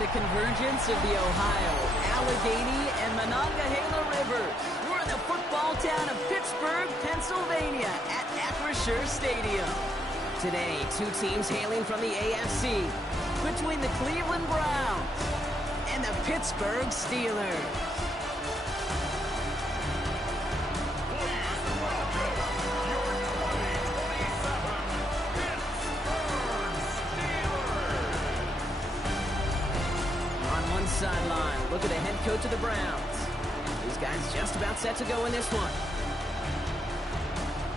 the convergence of the Ohio, Allegheny, and Monongahela Rivers. We're in the football town of Pittsburgh, Pennsylvania at Acrisure Stadium. Today, two teams hailing from the AFC between the Cleveland Browns and the Pittsburgh Steelers. Sideline. Look at the head coach of the Browns. These guys just about set to go in this one.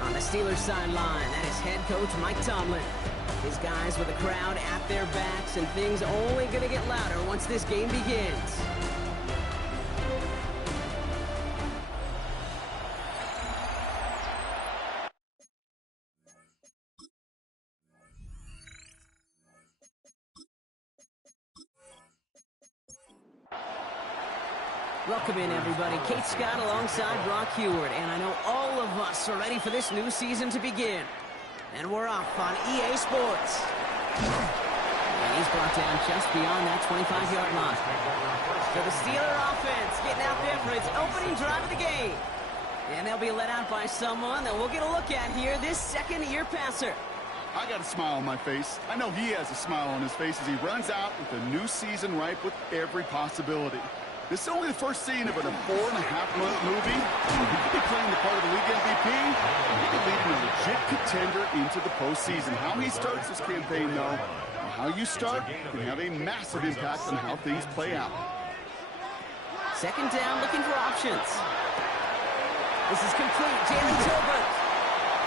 On the Steelers sideline, that is head coach Mike Tomlin. His guys with the crowd at their backs, and things only going to get louder once this game begins. Welcome in, everybody. Kate Scott alongside Brock Huard, and I know all of us are ready for this new season to begin. And we're off on EA Sports. And he's brought down just beyond that 25-yard line. So the Steeler offense getting out there for its opening drive of the game. And they'll be let out by someone that we'll get a look at here, this second-year passer. I got a smile on my face. I know he has a smile on his face as he runs out with a new season ripe with every possibility. This is only the first scene of a 4.5-month movie. He could be playing the part of the league MVP. He could lead a legit contender into the postseason. How he starts this campaign, though, and how you start can have a massive impact on how things play out. Second down, looking for options. This is complete. Jalen Tolbert.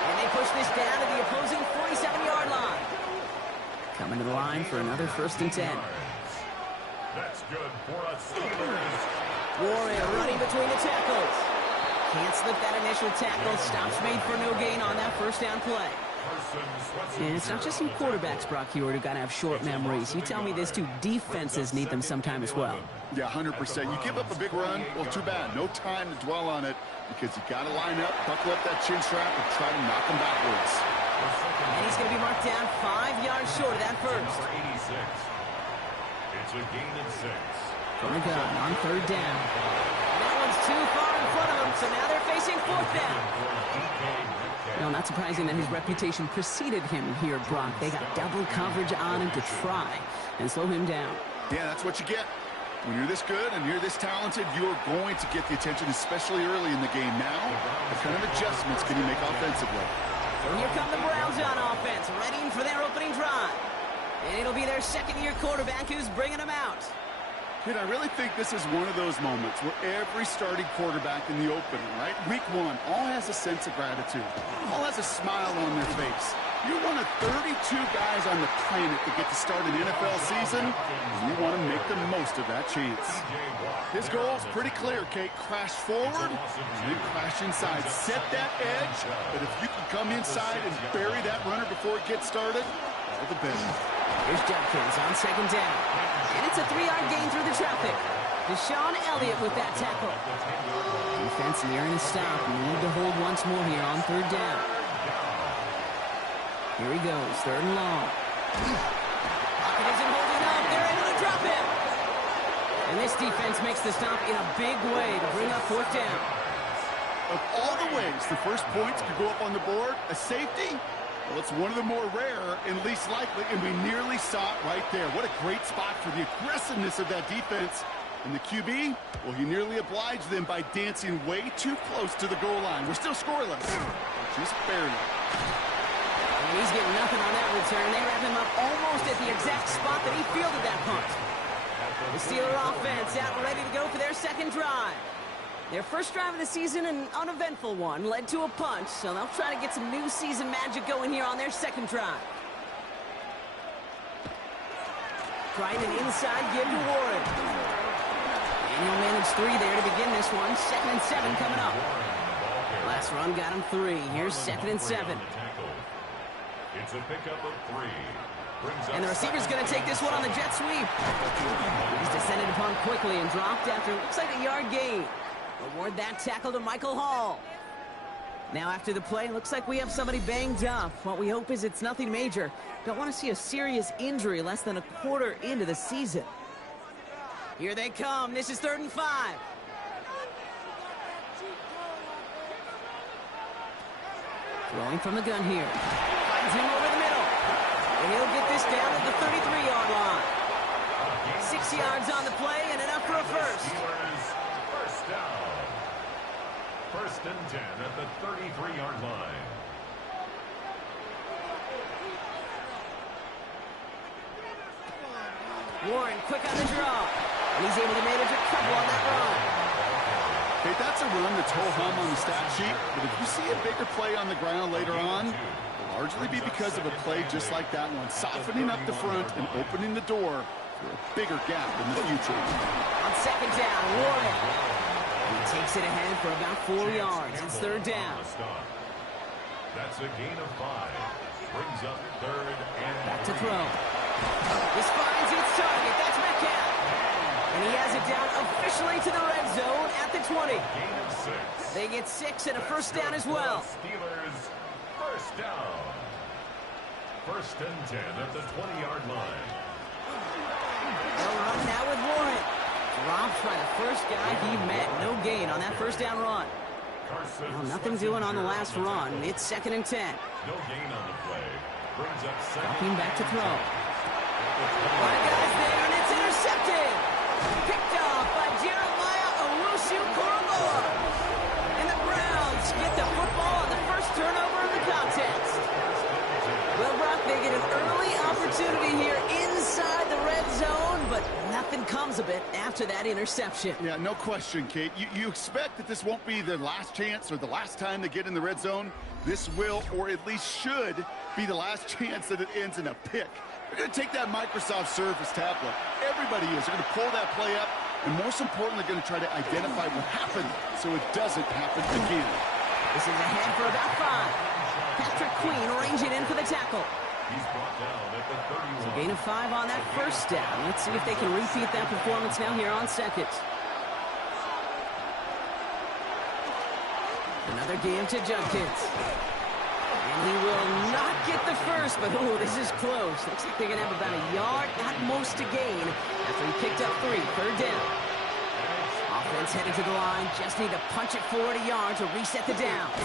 And they push this down to the opposing 47-yard line. Coming to the line for another 1st and 10. That's good for a Steelers. Warren running between the tackles. Can't slip that initial tackle. Stops made for no gain on that first down play. And it's not just some quarterbacks, Brock Huard, who got to have short memories. You tell me this too, defenses need them sometime as well. Yeah, 100%. You give up a big run, well, too bad. No time to dwell on it because you got to line up, buckle up that chin strap, and try to knock them backwards. And he's going to be marked down 5 yards short of that first. It's a gain of 6. From the gun on 3rd down. And that one's too far in front of him, so now they're facing 4th down. No, not surprising that his reputation preceded him here, Brock. They got double coverage on him to try and slow him down. Yeah, that's what you get. When you're this good and you're this talented, you're going to get the attention, especially early in the game. Now, what kind of adjustments can you make offensively? So here come the Browns on offense, readying for their opening drive. And it'll be their second-year quarterback who's bringing them out. Kid, I really think this is one of those moments where every starting quarterback in the opening, right? Week 1, all has a sense of gratitude. All has a smile on their face. You're one of 32 guys on the planet that get to start an NFL season, and you want to make the most of that chance. His goal is pretty clear, Kate. Crash forward, and then crash inside. Set that edge, but if you can come inside and bury that runner before it gets started, all the better. Here's Judkins on 2nd down. And it's a 3-yard gain through the traffic. Deshaun Elliott with that tackle. Defense nearing a stop. Need to hold once more here on 3rd down. Here he goes, 3rd and long. Pocket isn't holding up. They're able to drop him. And this defense makes the stop in a big way to bring up 4th down. Of all the ways the first points could go up on the board, a safety? Well, it's one of the more rare and least likely, and we nearly saw it right there. What a great spot for the aggressiveness of that defense. And the QB, well, he nearly obliged them by dancing way too close to the goal line. We're still scoreless, just barely. And he's getting nothing on that return. They wrap him up almost at the exact spot that he fielded that punt. The Steeler offense out and ready to go for their second drive. Their first drive of the season, an uneventful one, led to a punt, so they'll try to get some new season magic going here on their second drive. Trying an inside give to Warren. And he'll manage 3 there to begin this one. 2nd and 7 coming up. Last run got him 3. Here's 2nd and 7. It's a pickup of 3. And the receiver's going to take this one on the jet sweep. He's descended upon quickly and dropped after it looks like a yard gain. Award that tackle to Michael Hall. Now after the play, looks like we have somebody banged up. What we hope is it's nothing major. Don't want to see a serious injury less than a quarter into the season. Here they come. This is 3rd and 5. Throwing from the gun here. Finds him over the middle. And he'll get this down at the 33-yard line. 6 yards on the play and enough for a first. Steelers, first down. 1st and 10 at the 33-yard line. Warren quick on the draw. And he's able to manage a couple on that run. Okay, that's a run that's ho-hum on the stat sheet, but if you see a bigger play on the ground later on, it'll largely be because of a play just like that one, softening up the front and opening the door for a bigger gap in the future. On 2nd down, Warren. He takes it ahead for about 4 yards. It's 3rd down. That's a gain of 5. Brings up 3rd and Back to throw. This finds its target. That's Metcalf. And he has it down officially to the red zone at the 20. gain of 6. They get 6 and a first down as well. Steelers, first down. 1st and 10 at the 20-yard line. They'll run now with Warren. Dropped by the first guy he met. No gain on that first down run. Carson Well, nothing doing on the last run. It's 2nd and 10. No gain on the play. Brings up 2nd. Dropping back to throw. One guy's there, and it's intercepted. Picked off by Jeremiah Owusu-Koramoah. And the Browns get the football on the first turnover of the contest. Well, Brock, they get an early opportunity here inside the red zone, but nothing comes of it after that interception. Yeah, no question, Kate. You expect that this won't be their last chance or the last time they get in the red zone. This will, or at least should, be the last chance that it ends in a pick. They're going to take that Microsoft Surface tablet. Everybody is. They're going to pull that play up, and most importantly, going to try to identify what happened so it doesn't happen again. This is ahead for about 5. Patrick Queen ranging in for the tackle. He's brought down at the 31. Gain of 5 on that first down. Let's see if they can repeat that performance now here on 2nd. Another game to Judkins. And he will not get the first, but oh, this is close. Looks like they're going to have about a yard at most to gain after he picked up 3. 3rd down. Offense headed to the line. Just need to punch it 40 yards to reset the downs.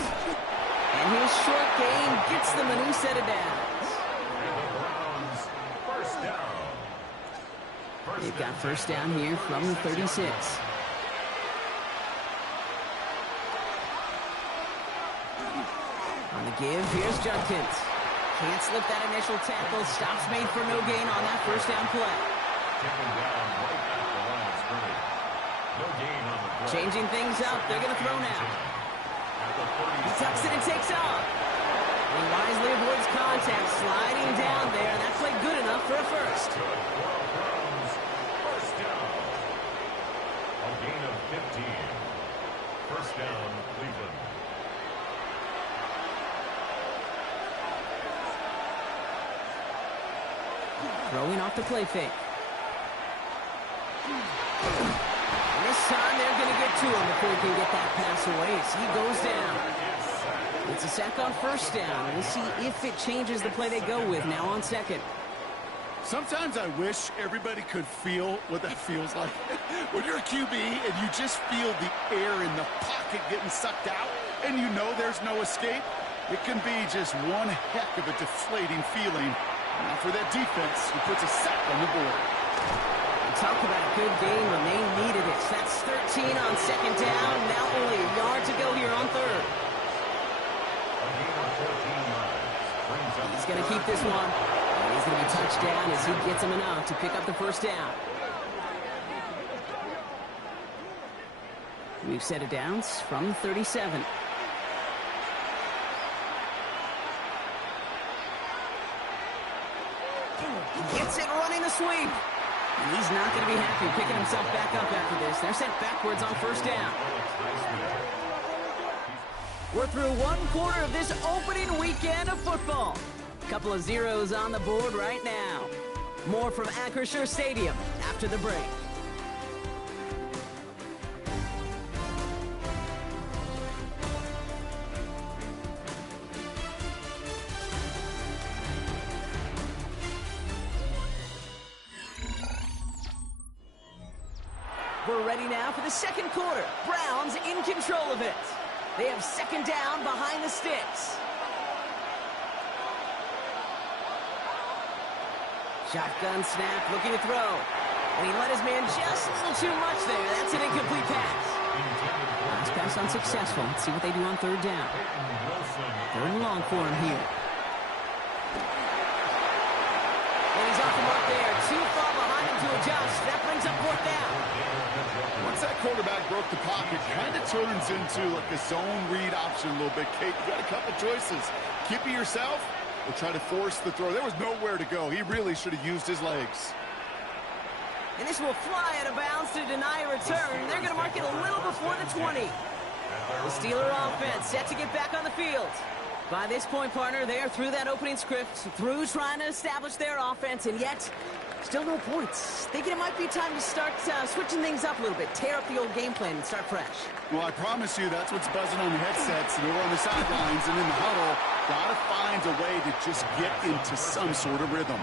And his short gain gets them a new set of downs. First down. They've got first down here from the 36. On the give, here's Judkins. Can't slip that initial tackle. Stops made for no gain on that first down play. Taken down right at the line of scrimmage. No gain on the play. Changing things up. They're going to throw now. He tucks it and takes off. He wisely avoids contact, sliding down there. And that played good enough for a first. First down. A gain of 15. First down, Cleveland. Throwing off the play fake. And this time they're going to get to him before he can get that pass away as he goes down. It's a sack on first down. We'll see if it changes the play they go with now on 2nd. Sometimes I wish everybody could feel what that feels like. When you're a QB and you just feel the air in the pocket getting sucked out and you know there's no escape, it can be just one heck of a deflating feeling. Now for that defense, who puts a sack on the board. And talk about a good game when they needed it. So that's 13 on 2nd down. Now only a yard to go here on 3rd. He's going to keep this one. And he's going to be touched down as he gets him enough to pick up the first down. We've set it downs from 37. Gets it running the sweep. And he's not going to be happy picking himself back up after this. They're sent backwards on first down. We're through one quarter of this opening weekend of football. Couple of zeros on the board right now. More from Acrisure Stadium after the break. we're ready now for the second quarter. Browns in control of it. They have second down behind the sticks. Shotgun snap, looking to throw. And he let his man just a little too much there. That's an incomplete pass. Last pass unsuccessful. Let's see what they do on third down. Third and long for him here. And he's off the mark there. Too far behind him to adjust. That brings up fourth down. Once that quarterback broke the pocket, kind of turns into like a zone read option a little bit. Kate, you got a couple choices. Keep it yourself or try to force the throw. There was nowhere to go. He really should have used his legs. And this will fly out of bounds to deny a return. They're going to mark it a little before the 20. The Steeler offense set to get back on the field. By this point, partner, they are through that opening script, through trying to establish their offense, and yet still no points. Thinking it might be time to start switching things up a little bit, tear up the old game plan and start fresh. Well, I promise you that's what's buzzing on the headsets and over on the sidelines and in the huddle. Got to find a way to just get into some sort of rhythm.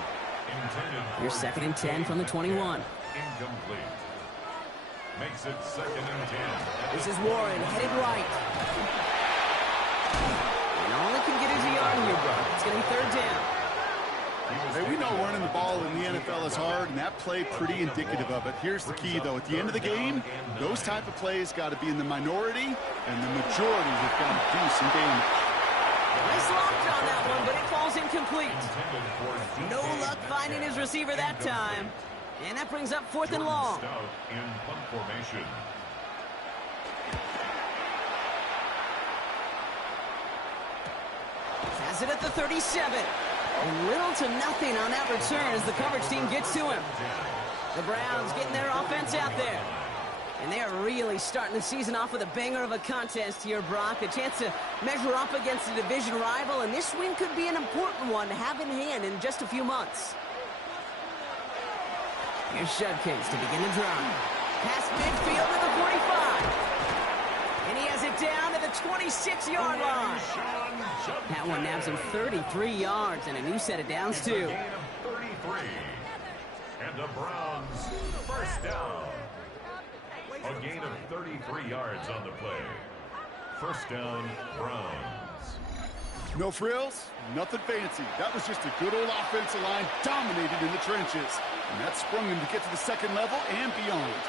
Here's 2nd and 10 from the 21. Incomplete. Makes it 2nd and 10. This is Warren, headed right. And all he can get is a yard here, bro. It's going to be third down. Hey, we know running the ball in the NFL is hard, and that play pretty indicative of it. Here's the key, though. At the end of the game, those type of plays got to be in the minority, and the majority have got to do some damage. Nice loft on that one, but it falls incomplete. No luck finding his receiver that time. And that brings up 4th and long. In punt formation. Has it at the 37. And little to nothing on that return as the coverage team gets to him. The Browns getting their offense out there. And they are really starting the season off with a banger of a contest here, Brock. A chance to measure up against a division rival, and this win could be an important one to have in hand in just a few months. Here's Judkins to begin the drive. Past midfield to the 45. And he has it down to the 26-yard line. That one nabs him 33 yards and a new set of downs, too. A gain of 33. And the Browns first down. A gain of 33 yards on the play. First down, Browns. No frills, nothing fancy. That was just a good old offensive line dominated in the trenches. And that sprung him to get to the second level and beyond.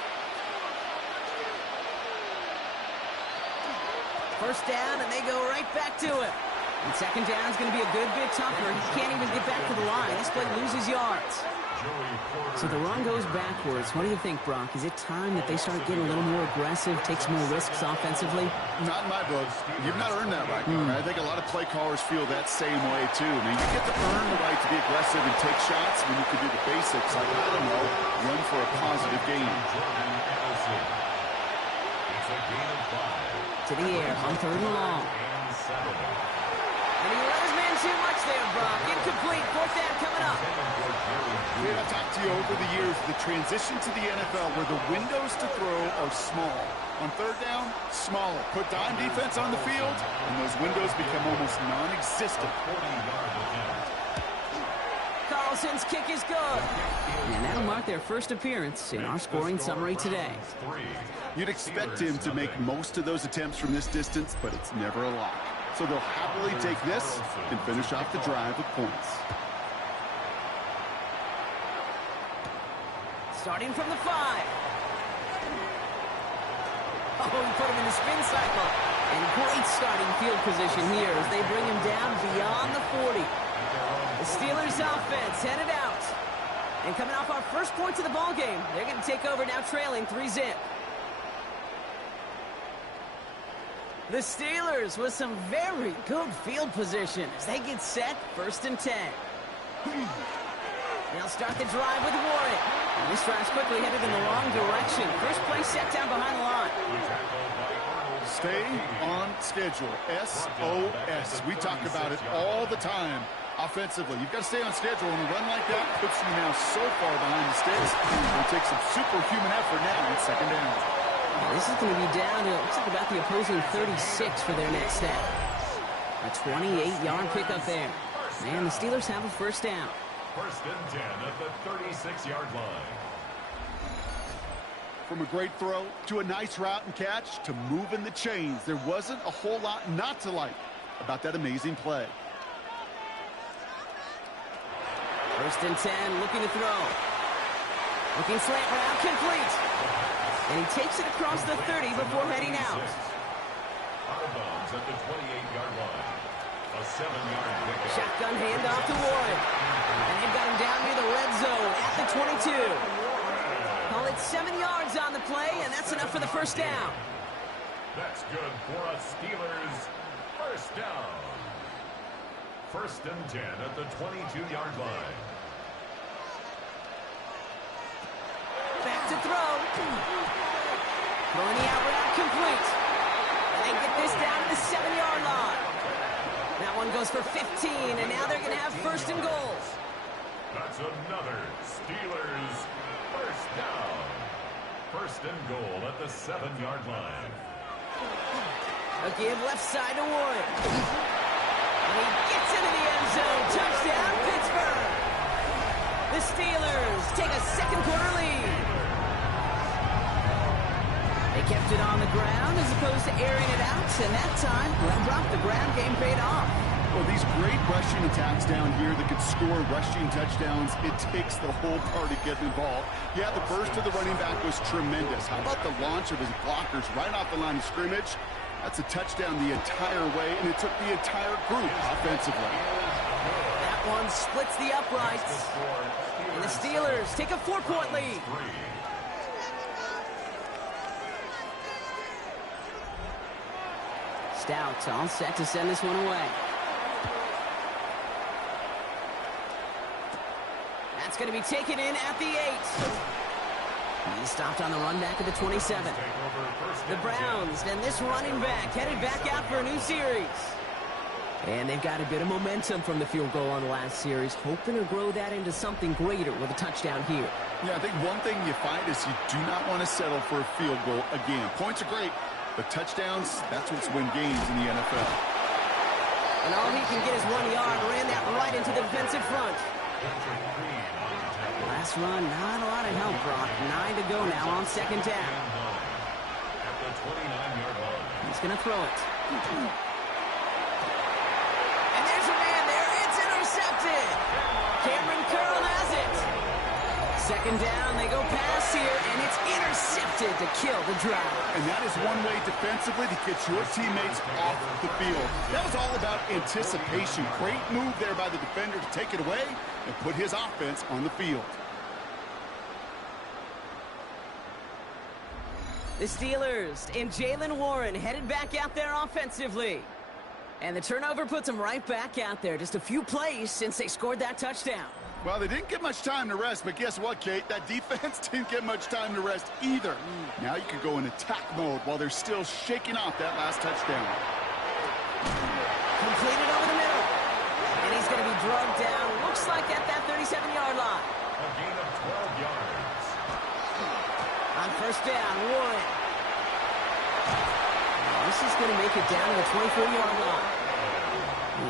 First down, and they go right back to it. And second down is going to be a good bit tougher. He can't even get back to the line. This play loses yards. So the run goes backwards. What do you think, Brock? Is it time that they start getting a little more aggressive, take some more risks offensively? Not in my book. You've not earned that right. I think a lot of play callers feel that same way, too. I mean, you get to earn the right to be aggressive and take shots when you can do the basics, like, I don't know, run for a positive gain. It's a gain of 5. To the air on third and long. And he let his man too much there, Brock. Incomplete. Fourth down coming up. I've talked to you over the years, the transition to the NFL where the windows to throw are small. On third down, smaller. Put dime defense on the field, and those windows become almost non-existent. Carlson's kick is good. And that'll mark their first appearance in our scoring summary today. You'd expect him to make most of those attempts from this distance, but it's never a lock. So they'll happily take this and finish off the drive with points. Starting from the 5. Oh, he put him in the spin cycle. And great starting field position here as they bring him down beyond the 40. The Steelers offense headed out. And coming off our first points of the ball game, they're going to take over now trailing 3-zip. The Steelers with some very good field position as they get set, 1st and 10. They'll start the drive with Warren. And this drive's quickly headed in the wrong direction. First play set down behind the line. Stay on schedule. SOS. We talk about it all the time. Offensively, you've got to stay on schedule, and a run like that puts you now so far behind the sticks. It'll take some superhuman effort now on second down. This is going to be down to, looks like about the opposing 36 for their next step. A 28-yard pickup there. And the Steelers have a first down. 1st and 10 at the 36-yard line. From a great throw to a nice route and catch to moving the chains, there wasn't a whole lot not to like about that amazing play. 1st and 10, looking to throw. Looking slant route, complete. And he takes it across the 30 before heading out. Out of bounds at the 28-yard line. A 7-yard pickup. Shotgun handoff to Warren. And they've got him down near the red zone at the 22. Call it 7 yards on the play, and that's enough for the 1st down. That's good for a Steelers 1st down. 1st and 10 at the 22-yard line. Back to throw. Throwing the out route complete. And they get this down to the 7-yard line. That one goes for 15, and now they're going to have 1st and goal. That's another Steelers 1st down. 1st and goal at the 7-yard line. A give left side to Warren. And he gets into the end zone. Touchdown, Pittsburgh. The Steelers take a 2nd quarter lead. They kept it on the ground as opposed to airing it out, and that time, dropped the ground game paid off. Well, these great rushing attacks down here that could score rushing touchdowns, it takes the whole party getting involved. Yeah, the burst of the running back was tremendous. How about the launch of his blockers right off the line of scrimmage? That's a touchdown the entire way, and it took the entire group offensively. That one splits the uprights, and the Steelers take a 4-point lead. Stout all set to send this one away. That's going to be taken in at the 8. He's stopped on the run back at the 27. The Browns and this running back headed back out for a new series. And they've got a bit of momentum from the field goal on the last series, hoping to grow that into something greater with a touchdown here. Yeah, I think one thing you find is you do not want to settle for a field goal again. Points are great, but touchdowns, that's what's win games in the NFL. And all he can get is 1 yard, ran that right into the defensive front. Last run, not a lot of help, Brock. 9 to go now on 2nd down. At the 29-yard line. He's going to throw it. And there's a man there. It's intercepted. Cameron Curl has it. 2nd down, they go pass here, and it's intercepted to kill the drive. And that is one way defensively to get your teammates off the field. That was all about anticipation. Great move there by the defender to take it away and put his offense on the field. The Steelers and Jaylen Warren headed back out there offensively. And the turnover puts them right back out there. Just a few plays since they scored that touchdown. Well, they didn't get much time to rest, but guess what, Kate? That defense didn't get much time to rest either. Now you can go in attack mode while they're still shaking off that last touchdown. Completed over the middle. And he's going to be drugged down, looks like at that 37-yard line. A gain of 12 yards. On 1st down, Warren. This is going to make it down to the 24-yard line.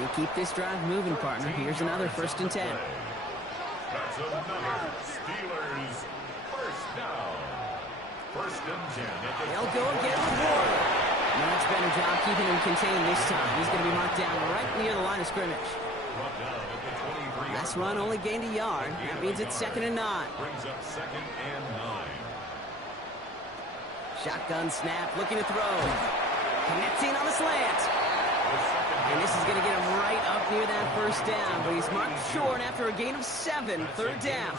You keep this drive moving, partner. Here's another 1st and 10. That's another Steelers 1st down. 1st and 10 at the They'll go again with Warren. Much better job keeping him contained this time. He's going to be marked down right near the line of scrimmage. brought down at the 23. Last run only gained a yard. That means it's 2nd and 9. Brings up 2nd and 9. Shotgun snap, looking to throw. Connecting on the slant. And this is going to get him right up near that 1st down, but he's marked short after a gain of 7, 3rd down.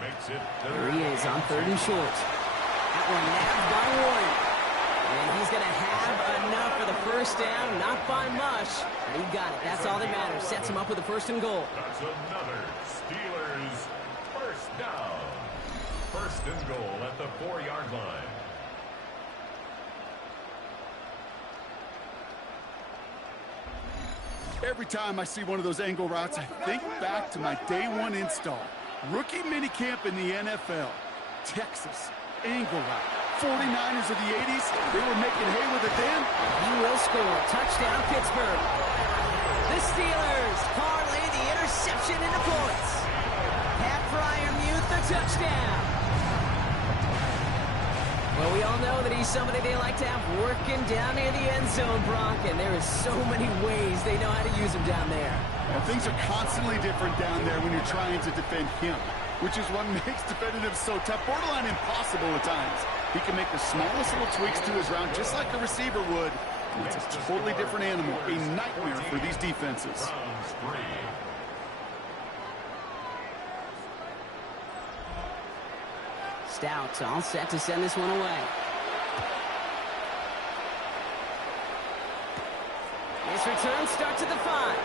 Makes it There he is on 3rd and short. That one nabbed by Warren. And he's going to have enough for the 1st down, not by much. But he got it. That's all that matters. Sets him up with a 1st and goal. That's another Steelers 1st down. 1st and goal at the 4-yard line. Every time I see one of those angle routes, I think back to my day one install. Rookie minicamp in the NFL. Texas, angle route. 49ers of the 80s, they were making hay with it then. He will score. Touchdown, Pittsburgh. The Steelers parlay the interception into points. Pat Freiermuth, the touchdown. Well, we all know that he's somebody they like to have working down near the end zone, Brock, and there is so many ways they know how to use him down there. Well, things are constantly different down there when you're trying to defend him, which is what makes defending him so tough, borderline impossible at times. He can make the smallest little tweaks to his route just like a receiver would, and it's a totally different animal, a nightmare for these defenses. Stout all set to send this one away. His return starts at the 5.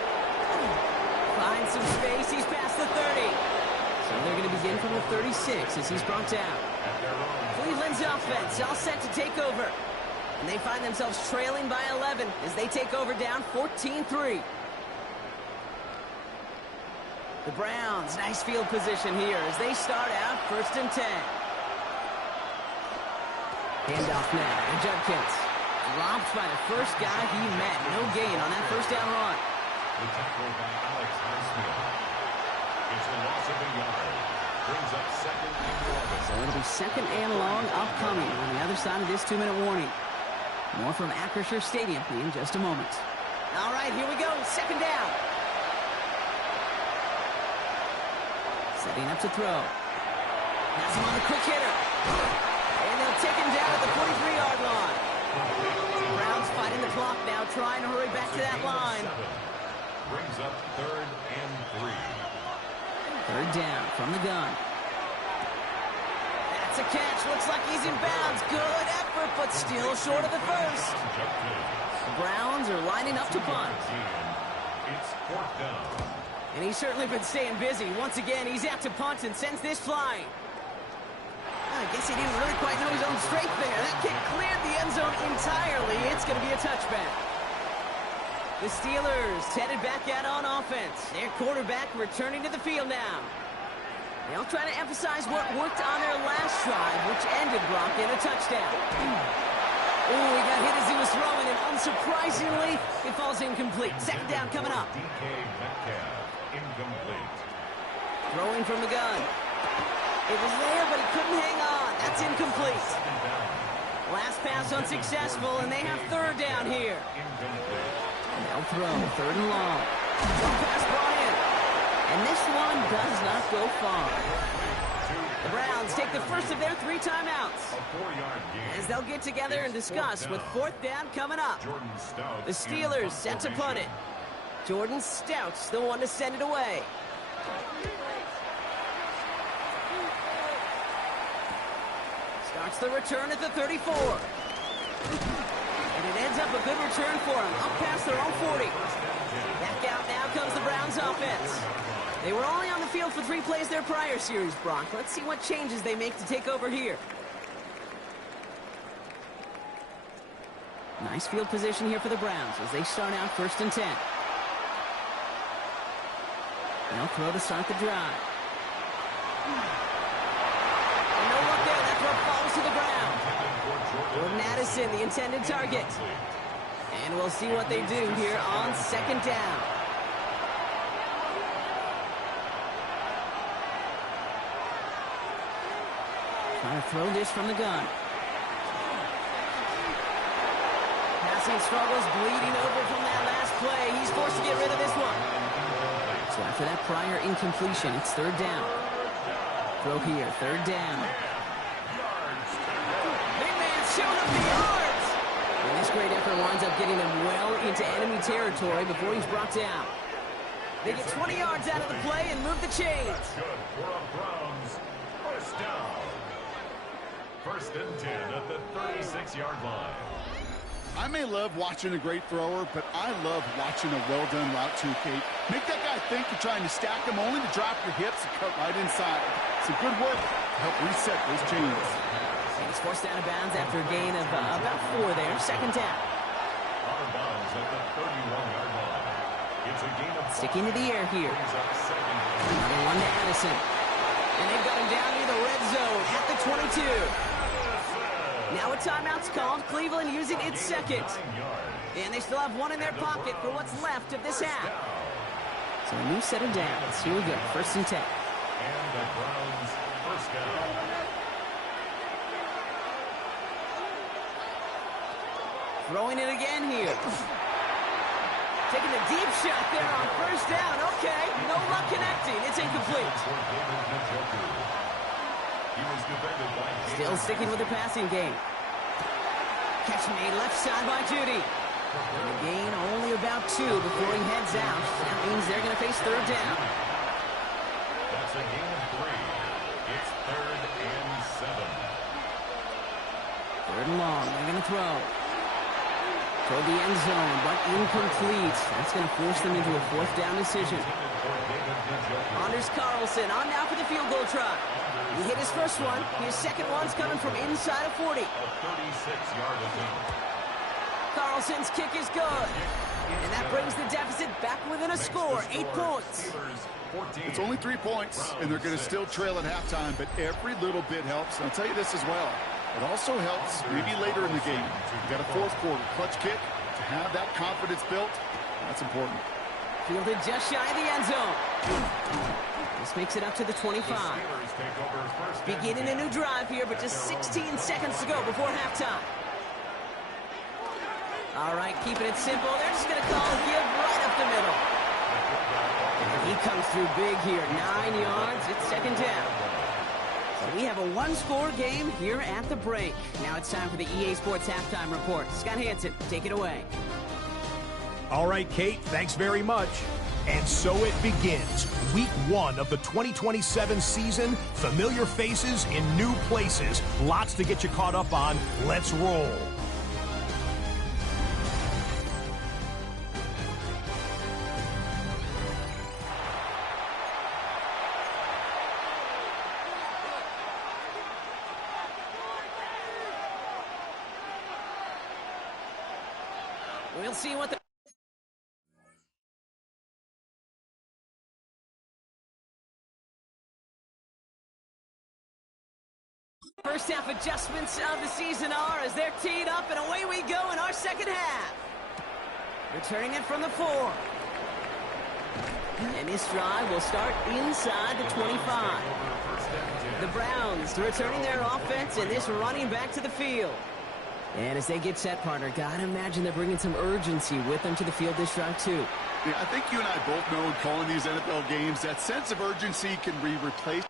Finds some space. He's past the 30. So they're going to begin from the 36 as he's brought down. Cleveland's offense all set to take over. And they find themselves trailing by 11 as they take over down 14-3. The Browns, nice field position here as they start out 1st and 10. Handoff now to Judkins. Robbed by the first guy he met. No gain on that first down run. The tackle by Alex Highsmith. It's a loss of a yard. Brings up 2nd and 11. So it'll be 2nd and long upcoming on the other side of this 2-minute warning. More from Acrisure Stadium in just a moment. All right, here we go. 2nd down. Setting up to throw. Has him on the quick hitter. And they'll take him down at the 43-yard line. Browns fighting the clock now, trying to hurry back to that line. Brings up 3rd and 3. 3rd down from the gun. That's a catch. Looks like he's in bounds. Good effort, but still short of the first. The Browns are lining up to punt. It's 4th down. And he's certainly been staying busy. Once again, he's out to punt and sends this flying. I guess he didn't really quite know his own strength there. That kick cleared the end zone entirely. It's going to be a touchback. The Steelers headed back out on offense. Their quarterback returning to the field now. They'll try to emphasize what worked on their last drive, which ended, Brock, in a touchdown. Oh, he got hit as he was throwing, and unsurprisingly, it falls incomplete. 2nd down coming up. DK Metcalf, incomplete. Throwing from the gun. It was there, but he couldn't hang on. That's incomplete. Last pass unsuccessful, and they have 3rd down here. They'll throw 3rd and long. One pass brought in. And this one does not go far. The Browns take the first of their 3 timeouts. As they'll get together and discuss with 4th down coming up. The Steelers set to punt it. Jordan Stout's the one to send it away. Starts the return at the 34. And it ends up a good return for him. Up past their own 40. Back out now comes the Browns offense. They were only on the field for 3 plays their prior series, Brock. Let's see what changes they make to take over here. Nice field position here for the Browns as they start out 1st and 10. They'll throw to start the drive. And no look there. That throw falls to the ground. Jordan Addison, the intended target. And we'll see what they do here on 2nd down. Trying to throw this from the gun. Passing struggles, bleeding over from that last play. He's forced to get rid of this one. So after that prior incompletion, it's 3rd down. Throw here, 3rd down. Big man showing up the yards. And this great effort winds up getting them well into enemy territory before he's brought down. They get 20 yards out of the play and move the chains. Good for a Browns 1st down. 1st and 10 at the 36-yard line. I may love watching a great thrower, but I love watching a well-done route too, Kate. Make that guy think you're trying to stack him only to drop your hips and cut right inside. It's a good work to help reset those chains. And he's forced out of bounds after a gain of about 4 there. 2nd down. Out of bounds at the 31-yard line. It's a gain of 5. Sticking to the air here. Brings up 2nd. Another one to Addison. And they've got him down near the red zone at the 22. Now a timeout's called. Cleveland using its 2nd. And they still have 1 in their pocket for what's left of this half. So a new set of downs. Here we go. 1st and 10. And the Browns 1st down. Throwing it again here. Taking a deep shot there on first down. Okay, no luck connecting. It's incomplete. Still sticking with the passing game. Catch made left side by Judy. And the gain only about 2 before he heads out. That means they're going to face third down. That's a gain of 3. It's 3rd and 7. Third and long. They're going to throw. Toward the end zone, but incomplete. That's going to force them into a fourth down decision. Anders Carlson on now for the field goal try. He hit his first one. His second one's coming from inside of 40. 36-yard attempt. Carlson's kick is good. And that brings the deficit back within a score, 8 points. It's only 3 points, and they're going to still trail at halftime, but every little bit helps. And I'll tell you this as well. It also helps maybe later in the game. You got a fourth quarter clutch kick to have that confidence built. That's important. Fielded just shy of the end zone. This makes it up to the 25. Beginning a new drive here, but just 16 seconds to go before halftime. All right, keeping it simple. They're just going to call a give right up the middle. And he comes through big here. 9 yards. It's second down. So we have a one-score game here at the break. Now it's time for the EA Sports Halftime Report. Scott Hansen, take it away. All right, Kate, thanks very much. And so it begins. Week 1 of the 2027 season. Familiar faces in new places. Lots to get you caught up on. Let's roll. We'll see what the first half adjustments of the season are as they're teed up, and away we go in our second half. Returning it from the 4. And this drive will start inside the 25. The Browns returning their offense and this running back to the field. And as they get set, partner, gotta imagine they're bringing some urgency with them to the field this drive, too. Yeah, I think you and I both know in calling these NFL games, that sense of urgency can be replaced.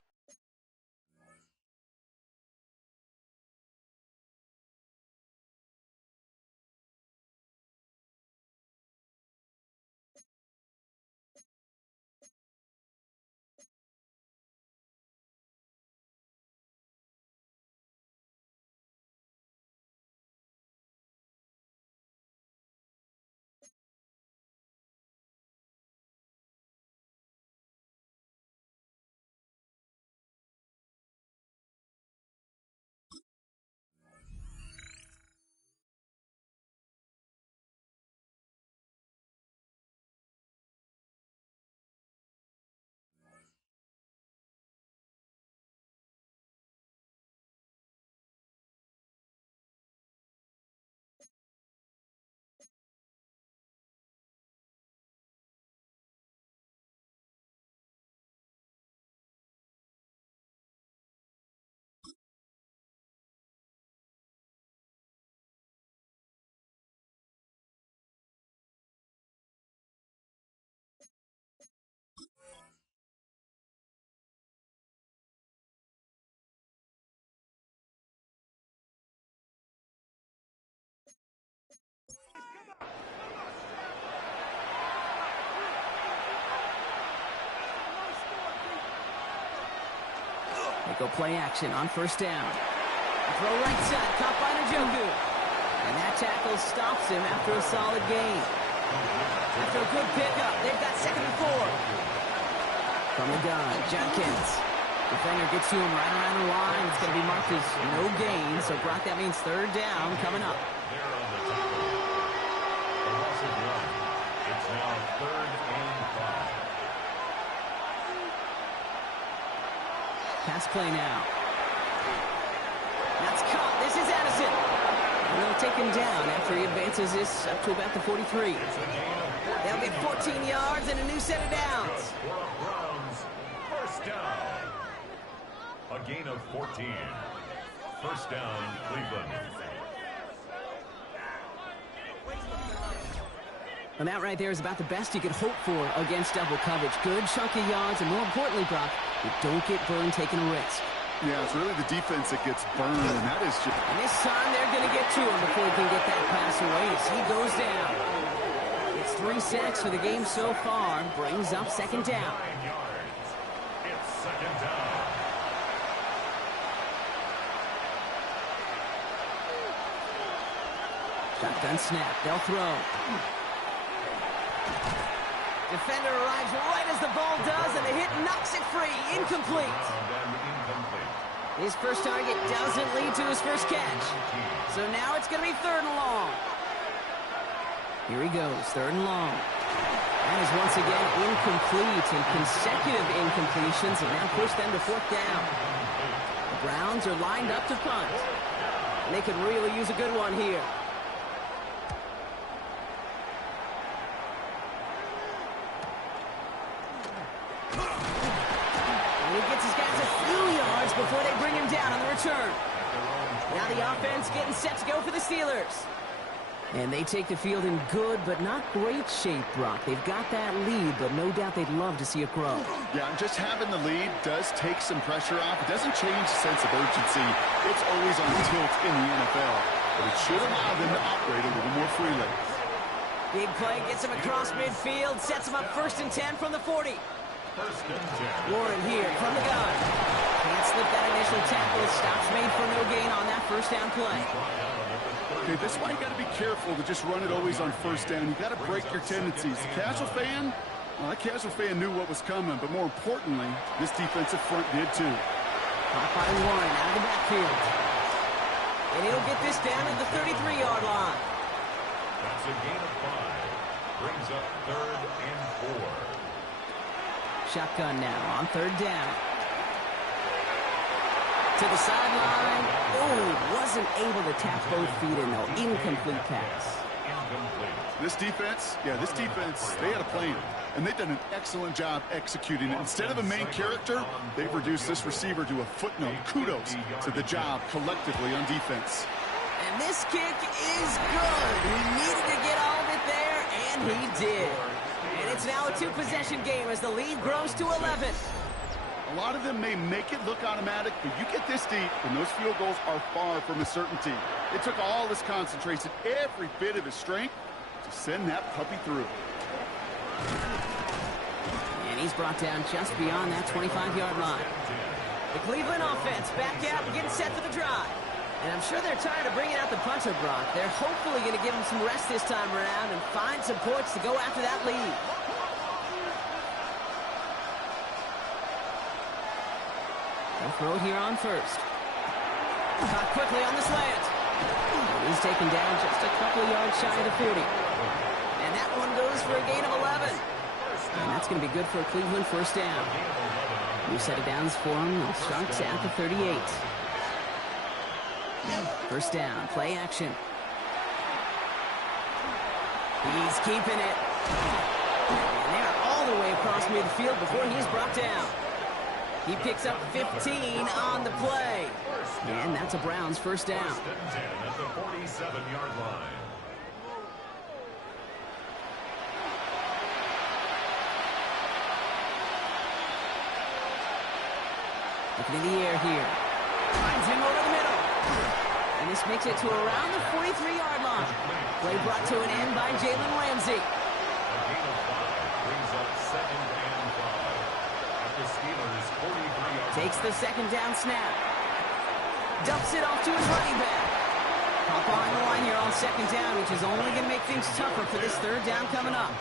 They go play action on first down. Throw right side, caught by Njoku. And that tackle stops him after a solid gain. After a good pickup, they've got second and 4. From the gun, Judkins. Defender gets to him right around the line. It's going to be marked as no gain. So, Brock, that means third down coming up. It's now 3rd and 5. Pass play now. That's caught. This is Addison. And they'll take him down after he advances this up to about the 43. They'll get 14 yards and a new set of downs. Browns, first down. A gain of 14. First down, Cleveland. And that right there is about the best you could hope for against double coverage. Good chunk of yards, and more importantly, Brock, you don't get burned taking a risk. Yeah, it's really the defense that gets burned, and that is just... And this time they're going to get to him before he can get that pass away as he goes down. It's 3 sacks for the game so far. Brings up second down. 9 yards. It's second down. Shotgun snap. They'll throw. Defender arrives right as the ball does, and the hit knocks it free. Incomplete. His first target doesn't lead to his first catch. So now it's going to be 3rd and long. Here he goes, 3rd and long. That is once again incomplete, and consecutive incompletions have now pushed them to 4th down. The Browns are lined up to punt. And they could really use a good one here. And he gets his guys a few yards before they bring him down on the return. Now the offense getting set to go for the Steelers. And they take the field in good but not great shape, Brock. They've got that lead, but no doubt they'd love to see it grow. Yeah, and just having the lead does take some pressure off. It doesn't change the sense of urgency. It's always on tilt in the NFL. But it should allow them to operate a little more freely. Big play gets him across midfield, sets him up 1st and 10 from the 40. Warren here from the gun. Can't slip that initial tackle. Stops made for no gain on that 1st down play. Okay, this is why you got to be careful to just run it always on 1st down. You got to break your tendencies. The casual fan, well, that casual fan knew what was coming, but more importantly, this defensive front did too. Caught by Warren out of the backfield. And he'll get this down at the 33-yard line. That's a gain of 5. Brings up 3rd and 4. Shotgun now on 3rd down. To the sideline. Oh, wasn't able to tap both feet in, though. Incomplete pass. This defense, they had a plan. And they've done an excellent job executing it. Instead of a main character, they've reduced this receiver to a footnote. Kudos to the job collectively on defense. And this kick is good. He needed to get all of it there, and he did. And it's now a 2-possession game as the lead grows to 11. A lot of them may make it look automatic, but you get this deep, and those field goals are far from a certainty. It took all his concentration, every bit of his strength, to send that puppy through. And he's brought down just beyond that 25-yard line. The Cleveland offense back out and getting set for the drive. And I'm sure they're tired of bringing out the punter, Brock. They're hopefully going to give him some rest this time around and find some points to go after that lead. They'll throw it here on 1st. Caught quickly on the slant. He's taken down just a couple of yards shy of the 40. And that one goes for a gain of 11. And that's going to be good for a Cleveland 1st down. New set of downs for him. The Sharks at the 38. 1st down, play action. He's keeping it. And they're all the way across midfield before he's brought down. He picks up 15 on the play. And that's a Browns 1st down. 1st and 10 at the 47-yard line. Looking in the air here. Finds him over the middle. And this makes it to around the 43-yard line. Play brought to an end by Jalen Ramsey. A gain of 5 brings up 2nd and 5 at the Steelers' 43-yard line. Takes the 2nd down snap. Dumps it off to his running back. Hop on the line here on 2nd down, which is only going to make things tougher for this 3rd down coming up.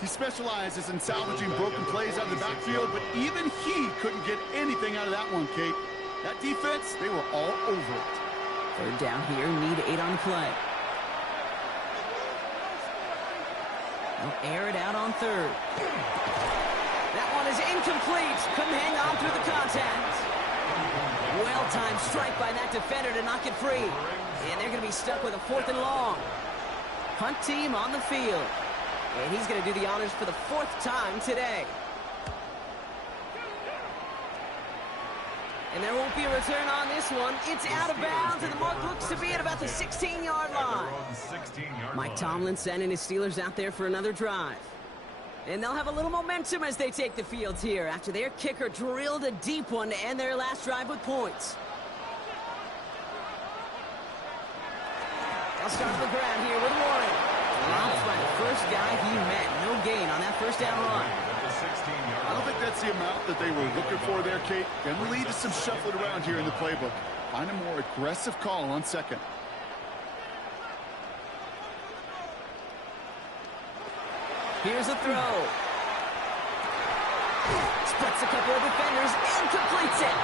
He specializes in salvaging broken plays out of the backfield, but even he couldn't get anything out of that one, Kate. That defense, they were all over it. 3rd down here, need 8 on the play. They'll air it out on 3rd. That one is incomplete. Couldn't hang on through the contact. Well-timed strike by that defender to knock it free. And they're going to be stuck with a 4th and long. Punt team on the field. And he's going to do the honors for the 4th time today. And there won't be a return on this one. It's out of bounds, and the mark looks to be at about the 16-yard line. 16-yard Mike line. Tomlinson and his Steelers out there for another drive. And they'll have a little momentum as they take the field here after their kicker drilled a deep one to end their last drive with points. They'll start on the ground here with Warren. Dropped by the first guy he met. No gain on that first down run. I don't think that's the amount that they were looking for there, Kate. Gonna lead to some shuffling around here in the playbook. Find a more aggressive call on second. Here's a throw. Splits a couple of defenders and completes it.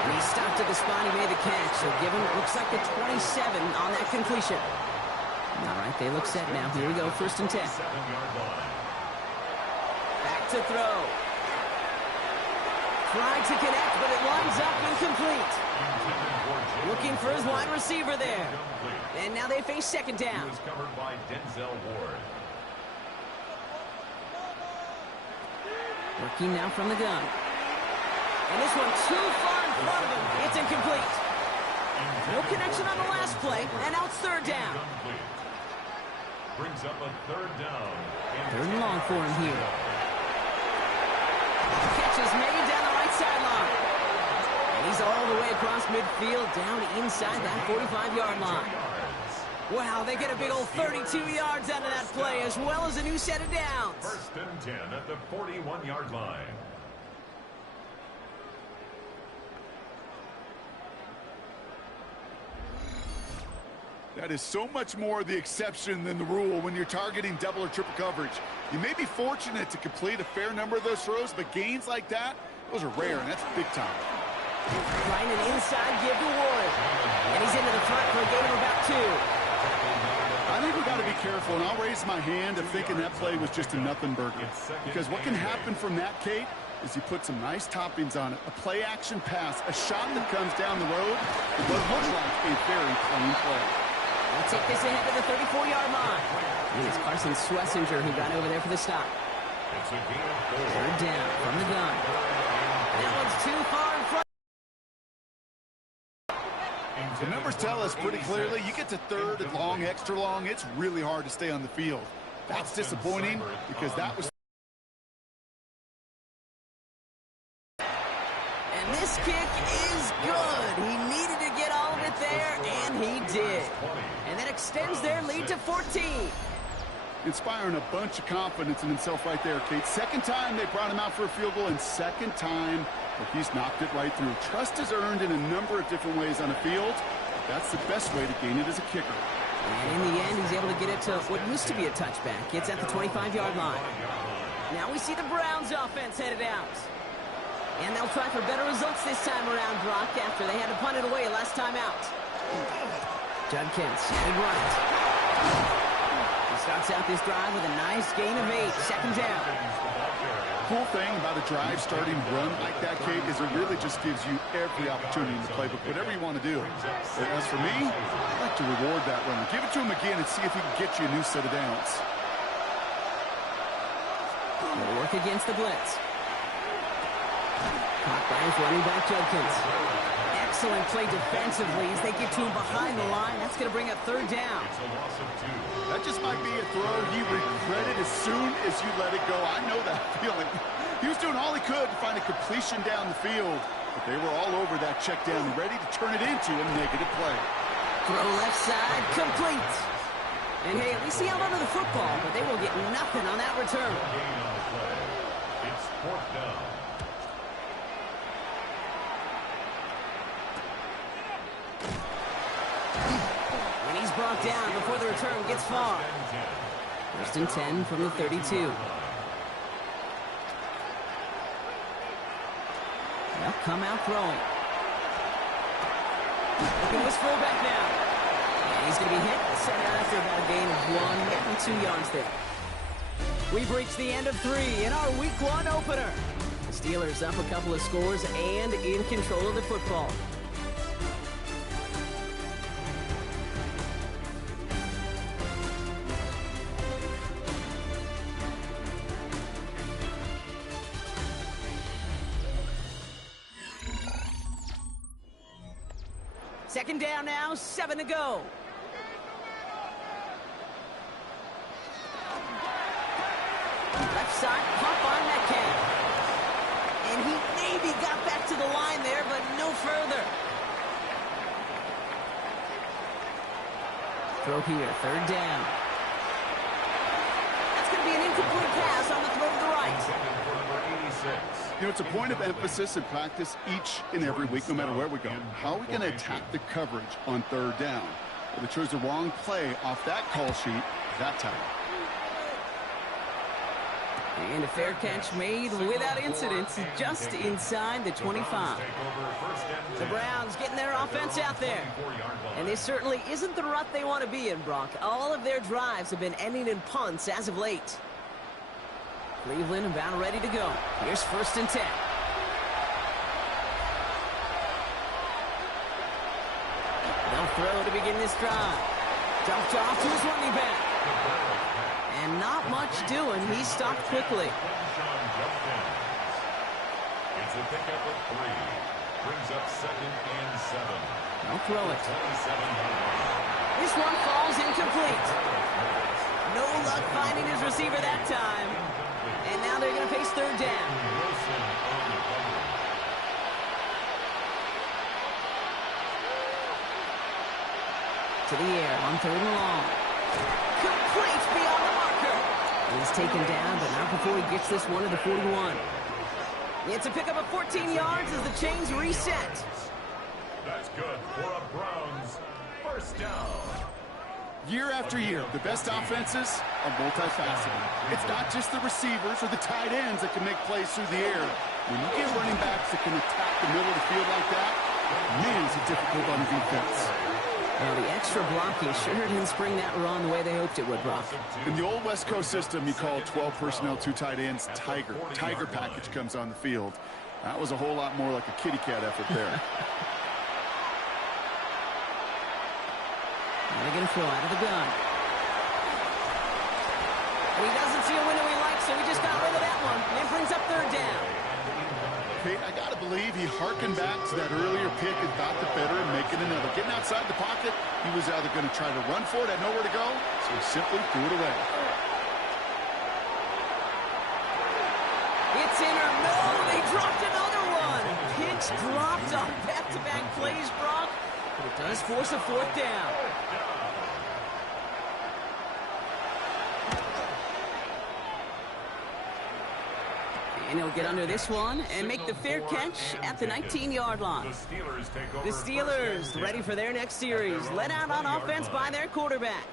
And he stopped at the spot he made the catch. So give him, looks like the 27 on that completion. All right, they look set now. Here we go, 1st and 10. Back to throw. Tried to connect, but it lines up incomplete. Looking for his wide receiver there. And now they face 2nd down. He was covered by Denzel Ward. Working now from the gun. And this one too far in front of him. It's incomplete. No connection on the last play, and now it's 3rd down. Brings up a 3rd down. 3rd and long for him here. Catch is made down the right sideline. And he's all the way across midfield, down inside that 45-yard line. Wow, they get a big old 32 yards out of that play, as well as a new set of downs. 1st and 10 at the 41-yard line. That is so much more the exception than the rule when you're targeting double or triple coverage. You may be fortunate to complete a fair number of those throws, but gains like that, those are rare, and that's big time. Trying an inside give to Ward. And he's into the front for a gain of about 2. I think we've got to be careful, and I'll raise my hand of thinking that play was just a nothing burger. Because what can happen from that, Kate, is you put some nice toppings on it. A play-action pass, a shot that comes down the road, it would look like a very plain play. They'll take this ahead to the 34-yard line. And it's Carson Schlesinger who got over there for the stop. It's a gain of 4. 3rd down from the gun. That one's too far in front. The numbers tell us pretty clearly, you get to 3rd and long, extra long, it's really hard to stay on the field. That's disappointing because that was... And this kick is good. He needed to get all of it there, and he did. And that extends their lead to 14. Inspiring a bunch of confidence in himself right there, Kate. 2nd time they brought him out for a field goal, and 2nd time he's knocked it right through. Trust is earned in a number of different ways on the field. That's the best way to gain it as a kicker. And in the end, he's able to get it to what used to be a touchback. It's at the 25-yard line. Now we see the Browns offense headed out. And they'll try for better results this time around, Brock, after they had to punt it away last time out. Judkins headed right. He starts out this drive with a nice gain of 8, 2nd down. Cool thing about a drive starting run like that, Kate, is it really just gives you every opportunity in the playbook, whatever you want to do. As for me, I'd like to reward that run. Give it to him again and see if he can get you a new set of downs. They'll work against the blitz. Caught by his running back, Judkins. Excellent play defensively as they get to him behind the line. That's going to bring up 3rd down. It's a loss of 2. That just might be a throw he regretted as soon as you let it go. I know that feeling. He was doing all he could to find a completion down the field, but they were all over that check down, ready to turn it into a negative play. Throw left side, complete. And hey, at least he held onto the football, but they will get nothing on that return. Gain on the play. It's 4th down. And he's brought down before the return gets far. 1st and 10 from the 32. They'll come out throwing. Looking this fullback now. And he's going to be hit. Set out after about a gain of 1 and 2 yards there. We've reached the end of 3 in our Week 1 opener. The Steelers up a couple of scores and in control of the football. Second down now, 7 to go. side, caught by Metcalf. And he maybe got back to the line there, but no further. Throw here, third down. That's going to be an incomplete pass on the throw to the right. You know, it's a point of emphasis in practice each and every week, no matter where we go. How are we going to attack the coverage on third down? Well, they chose the wrong play off that call sheet that time. And a fair catch made without incidents, just inside the 25. The Browns getting their offense out there. And this certainly isn't the rut they want to be in, Brock. All of their drives have been ending in punts as of late. Cleveland about ready to go. Here's 1st and 10. They'll throw to begin this drive. Dumped off to his running back. And not much doing. He stopped quickly. It's a pickup of 3. Brings up 2nd and 7. They'll throw it. This one falls incomplete. No luck finding his receiver that time. And now they're going to face third down. To the air on 3rd and long. Complete beyond the marker. He's taken down, but not before he gets this one to the 41. It's a pickup of 14 yards as the chains reset. That's good for a Browns 1st down. Year after year, the best offenses are multifaceted. It's not just the receivers or the tight ends that can make plays through the air. When you get running backs that can attack the middle of the field like that, man, it's a difficult on defense. Now, the extra blocking sure didn't spring that run the way they hoped it would, Brock. In the old West Coast system, you call 12 personnel, 2 tight ends, Tiger. Tiger package comes on the field. That was a whole lot more like a kitty cat effort there. And they're going to throw out of the gun. And he doesn't see a window he likes, so he just got rid of that one. And it brings up 3rd down. Hey, I got to believe he harkened back to that earlier pick and thought the better and making another. Getting outside the pocket, he was either going to try to run for it, had nowhere to go, so he simply threw it away. It's in or no, they dropped another one. Picks dropped on back-to-back plays, Brock, but it does force a 4th down. And he'll get under this one and make the fair catch at the 19-yard line. The Steelers ready for their next series, led out on offense by their quarterback.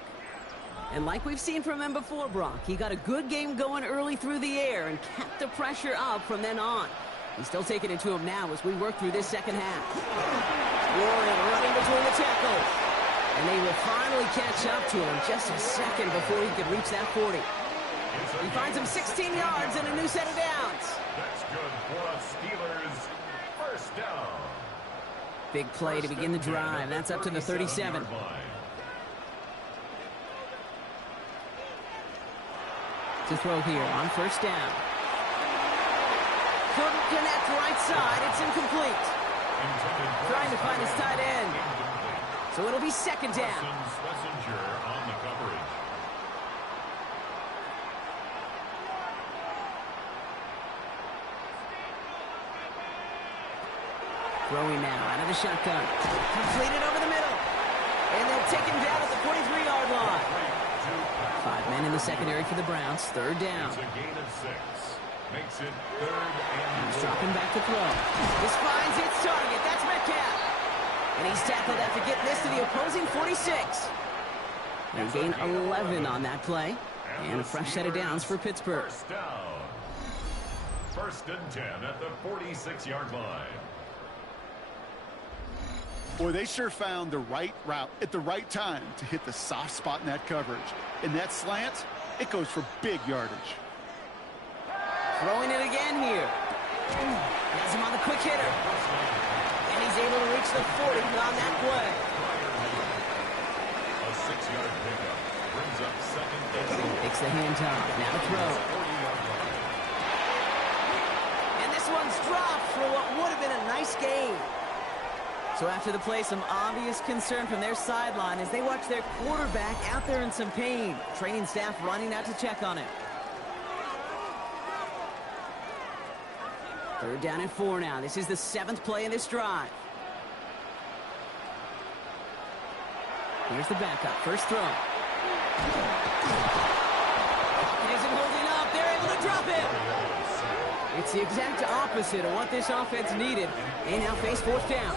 And like we've seen from him before, Brock, he got a good game going early through the air and kept the pressure up from then on. He's still taking it to him now as we work through this second half. Warren running between the tackles. And they will finally catch up to him just a second before he could reach that 40. He finds him 16 yards and a new set of downs. That's good for a Steelers 1st down. Big play to begin the drive. That's up to the 37. To throw here on 1st down. Couldn't connect right side. It's incomplete. Trying to find his tight end. So it'll be 2nd down. Messenger on the coverage. Throwing now out of the shotgun. Completed over the middle. And they'll take him down at the 43-yard line. 5 men in the secondary for the Browns. 3rd down. It's a gain of 6. Makes it 3rd and He's dropping back to throw. This finds its target. That's Metcalf. And he's tackled after getting this to the opposing 46. They gain 11 on that play. And a fresh set of downs for Pittsburgh. 1st down. 1st and 10 at the 46-yard line. Boy, they sure found the right route at the right time to hit the soft spot in that coverage. And that slant, it goes for big yardage. Throwing it again here. Has him on the quick hitter. And he's able to reach the 40 on that play. A 6-yard pickup brings up 2nd down. Takes the hand off. Now to throw. And this one's dropped for what would have been a nice game. So after the play, some obvious concern from their sideline as they watch their quarterback out there in some pain. Training staff running out to check on him. Third down and 4 now. This is the 7th play in this drive. Here's the backup. First throw. It isn't holding up. They're able to drop it. It's the exact opposite of what this offense needed. They now face 4th down.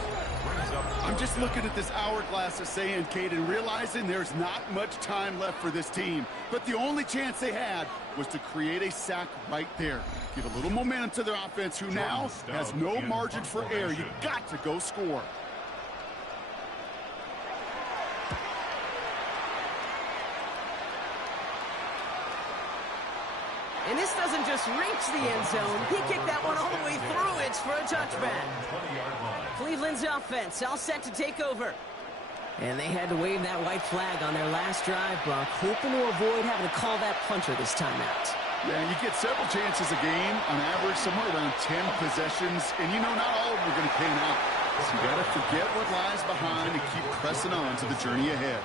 I'm just looking at this hourglass of saying, Kate, and realizing there's not much time left for this team. But the only chance they had was to create a sack right there. Give a little momentum to their offense, who now has no margin for error. You got to go score. And this doesn't just reach the end zone. He kicked that one all the way through. It's for a touchback. Cleveland's offense all set to take over. And they had to wave that white flag on their last drive, Brock, hoping to avoid having to call that punter this time out. Yeah, you get several chances a game, on average, somewhere around 10 possessions, and you know not all of them are going to pan out. So you got to forget what lies behind and keep pressing on to the journey ahead.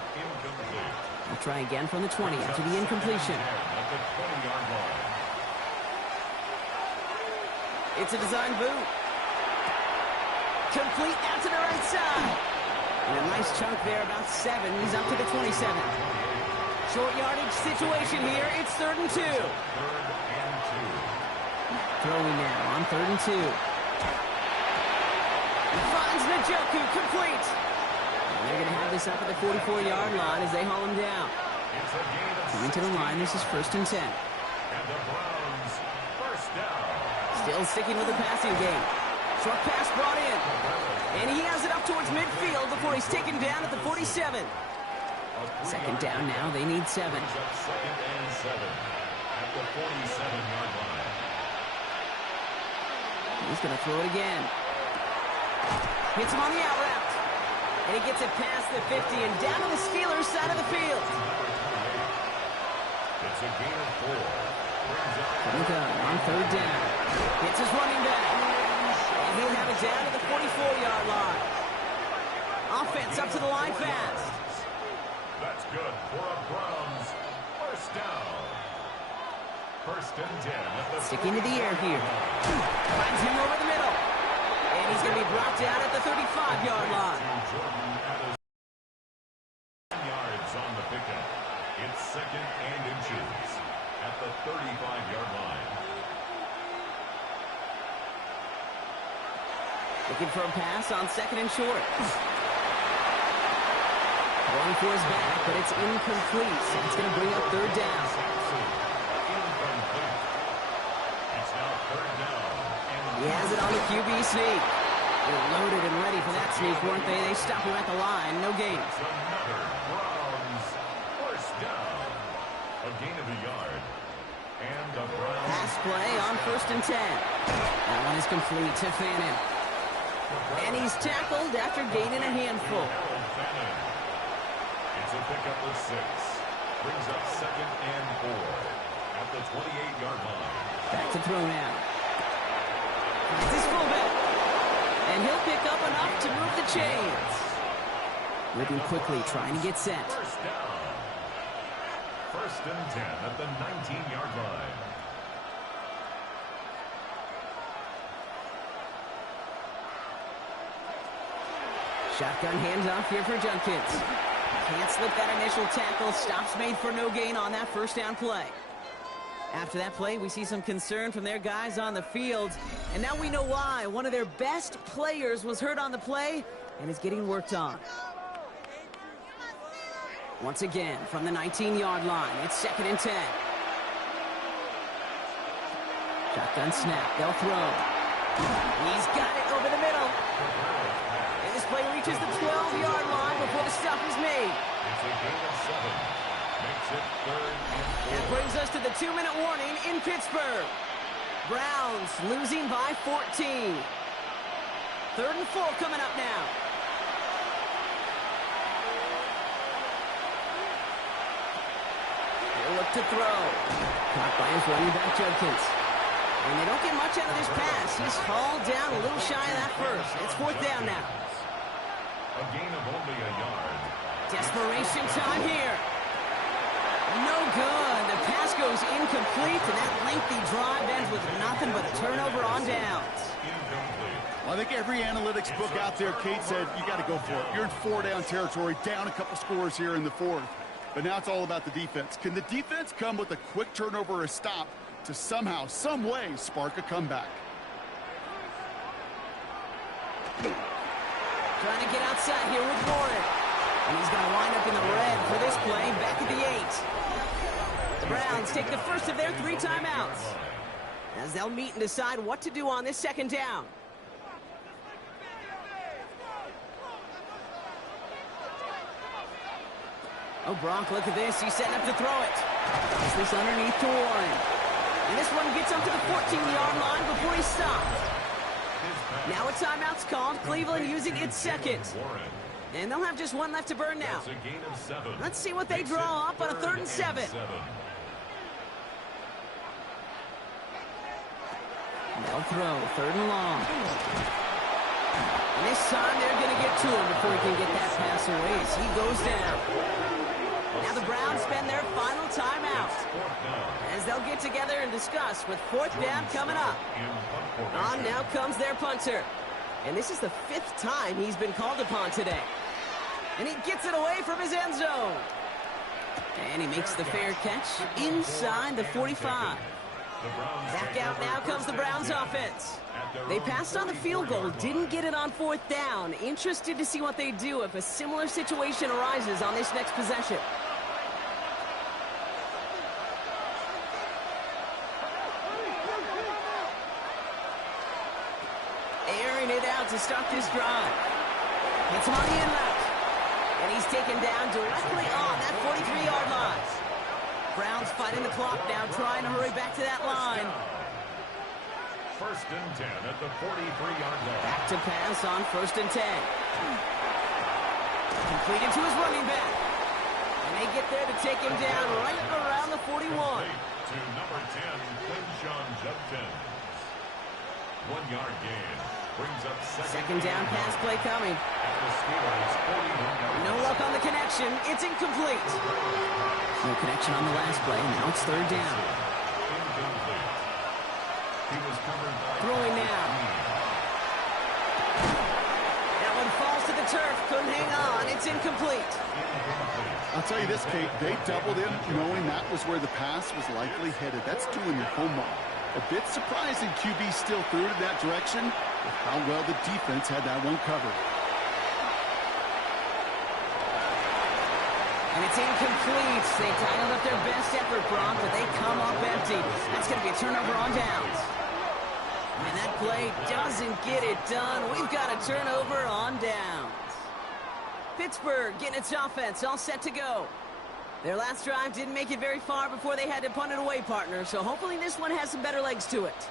We'll try again from the 20 after the incompletion. It's a design boot. Complete out to the right side. And a nice chunk there, about 7. He's up to the 27. Short yardage situation here. It's 3rd and 2. Throwing now on 3rd and 2. Finds Njoku, complete. And they're going to have this up at the 44-yard line as they haul him down. Coming to the line, this is 1st and 10. Still sticking with the passing game. Short pass brought in. And he has it up towards midfield before he's taken down at the 47. 2nd down now. They need 7. 2nd and 7 at the 47-yard line. He's going to throw it again. Hits him on the out route. And he gets it past the 50 and down to the Steelers' side of the field. It's a gain of 4. From the gun on 3rd down. Hits his running back. And he'll have it down to the 44-yard line. Offense up to the line fast. That's good for a Browns 1st down. 1st and 10 at the Sticking to the air here. Finds him over the middle. And he's going to be brought down at the 35-yard line. Yards on the pickup. It's 2nd and inches at the 35-yard line. Looking for a pass on 2nd and short. Going for his back, but it's incomplete. So it's going to bring up 3rd down. It's now 3rd down. He has it on the QB sneak. They're loaded and ready for that sneak, weren't they? They stop him at the line. No gain. Another Browns 1st down. A gain of a yard. And the Browns. Pass play on 1st and 10. That one is complete to Fannin. And he's tackled after gaining a handful. It's a pickup of 6. Brings up 2nd and 4 at the 28-yard line. Back to throw now. It's his fullback. And he'll pick up enough to move the chains. Whipping quickly, trying to get set. 1st down. 1st and 10 at the 19-yard line. Shotgun handoff here for Junkins. Can't slip that initial tackle. Stops made for no gain on that 1st down play. After that play, we see some concern from their guys on the field. And now we know why. One of their best players was hurt on the play and is getting worked on. Once again, from the 19-yard line, it's 2nd and 10. Shotgun snap. They'll throw. He's got it over the middle. And this play reaches the 12-yard line before the stop is made. It's a gain of 7. Makes it 3rd and 4. That brings us to the 2-minute warning in Pittsburgh. Browns losing by 14. 3rd and 4 coming up now. They'll look to throw. Caught by his running back, Judkins. And they don't get much out of this pass. He's hauled down a little shy of that first. It's 4th down now. A gain of only a yard. Desperation time here. No good. The pass goes incomplete, and that lengthy drive ends with nothing but a turnover on downs. Well, I think every analytics book out there, Kate, said you got to go for it. You're in 4-down territory, down a couple scores here in the fourth. But now it's all about the defense. Can the defense come with a quick turnover or a stop to somehow, some way, spark a comeback? Trying to get outside here with Warren. And he's going to wind up in the red for this play, back at the 8. The Browns take the first of their 3 timeouts, as they'll meet and decide what to do on this second down. Oh, Gronk, look at this. He's setting up to throw it. Is this underneath to Warren? And this one gets up to the 14-yard line before he's stopped. Now a timeout's called. Cleveland using its second. And they'll have just one left to burn now. Let's see what they draw up on a 3rd and 7. They'll throw 3rd and long. And this time they're going to get to him before he can get that pass away as he goes down. Now the Browns spend their final timeout as they'll get together and discuss with 4th down coming up. On now comes their punter. And this is the 5th time he's been called upon today. And he gets it away from his end zone. And he makes the fair catch inside the 45. Back out now comes the Browns offense. They passed on the field goal, didn't get it on 4th down. Interested to see what they do if a similar situation arises on this next possession. Airing it out to start this drive. Gets him on the inlet. And he's taken down directly on that 43-yard line. Browns fighting the clock now, trying to hurry back to that line. 1st and 10 at the 43-yard line. Back to pass on 1st and 10. Completed to his running back. And they get there to take him down right around the 41. To number 10, Quinshon Judkins. 1-yard gain. Brings up second down pass play coming. No luck on the connection. It's incomplete. No connection on the last play. Now it's 3rd down. Throwing now. That one falls to the turf. Couldn't hang on. It's incomplete. I'll tell you this, Kate. They doubled him knowing that was where the pass was likely headed. That's doing your homework. A bit surprising QB still threw it in that direction with how well the defense had that one covered. And it's incomplete. They titled up their best effort, Bronk, but they come up empty. That's going to be a turnover on downs. And that play doesn't get it done. We've got a turnover on downs. Pittsburgh getting its offense all set to go. Their last drive didn't make it very far before they had to punt it away, partner, so hopefully this one has some better legs to it.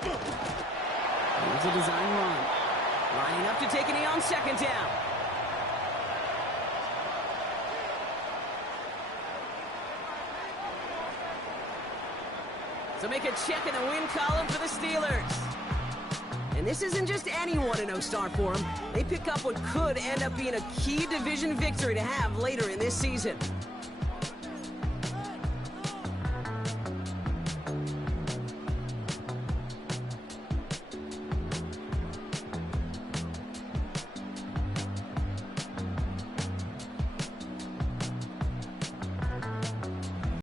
Here's a design run. Lining up to take a knee on 2nd down. So make a check in the win column for the Steelers. And this isn't just any 1-0 start for them. They pick up what could end up being a key division victory to have later in this season.